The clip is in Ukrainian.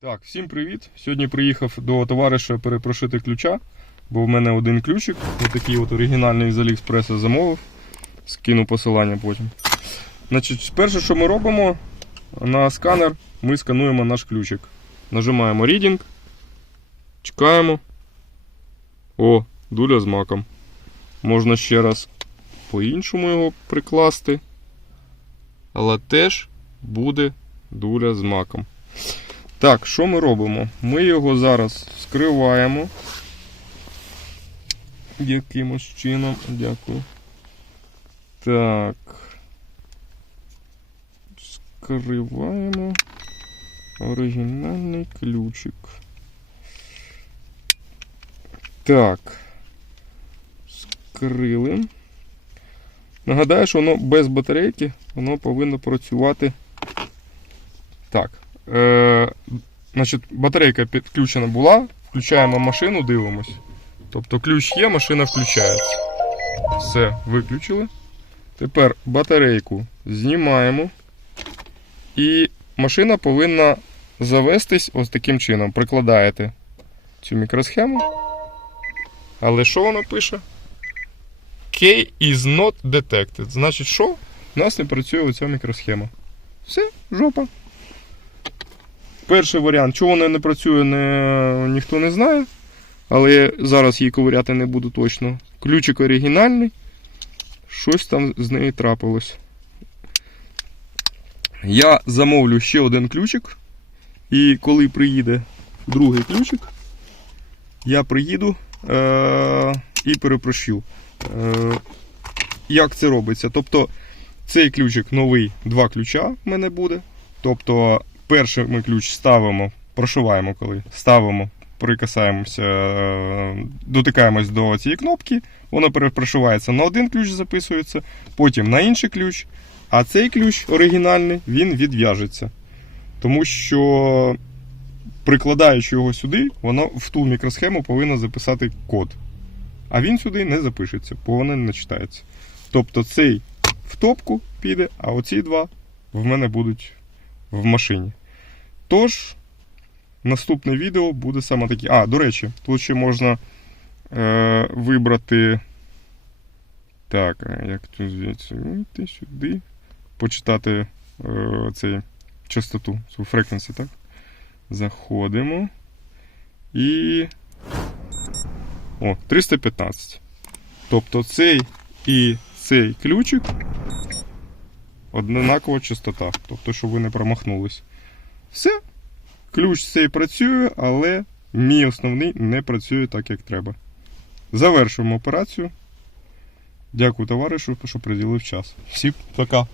Так, всім привіт. Сьогодні приїхав до товариша перепрошити ключа, бо в мене один ключик, отакий от оригінальний з Аліекспреса замовив. Скину посилання потім. Значить, перше, що ми робимо, на сканер ми скануємо наш ключик. Нажимаємо Reading, чекаємо. О, дуля з маком. Можна ще раз по-іншому його прикласти. Але теж буде дуля з маком. Так, що ми робимо? Ми його зараз скриваємо. Якимось чином. Дякую. Так. Скриваємо оригінальний ключик. Так. Скрили. Нагадаю, що воно без батарейки, воно повинно працювати. Так. Е, значить, батарейка підключена була, включаємо машину, дивимось. Тобто ключ є, машина включається. Все, виключили. Тепер батарейку знімаємо. І машина повинна завестись ось таким чином. Прикладаєте цю мікросхему. Але що воно пише? Key is not detected. Значить, що? У нас не працює оця мікросхема. Все, жопа. Перший варіант, чого вона не працює, не, ніхто не знає. Але зараз її ковиряти не буду точно. Ключик оригінальний. Щось там з нею трапилось. Я замовлю ще один ключик. І коли приїде другий ключик, я приїду е- і перепрощу. Е- як це робиться? Тобто, цей ключик новий, два ключа в мене буде. Тобто, перший ми ключ ставимо, прошиваємо коли, ставимо, прикасаємося, е, дотикаємось до цієї кнопки, воно перепрошивається на один ключ, записується, потім на інший ключ. А цей ключ оригінальний, він відв'яжеться. Тому що, прикладаючи його сюди, воно в ту мікросхему повинно записати код. А він сюди не запишеться, бо воно не читається. Тобто цей в топку піде, а оці два в мене будуть в машині. Тож, наступне відео буде саме таке. А, до речі, тут ще можна е, вибрати. Так, як тут звідси сюди. Почитати е, цей частоту, цю фреквенсі, так? Заходимо. І. О, 315. Тобто цей і цей ключик однакова частота. Тобто, щоб ви не промахнулись. Все. Ключ цей працює, але мій основний не працює так, як треба. Завершуємо операцію. Дякую, товаришу, що приділив час. Всім пока.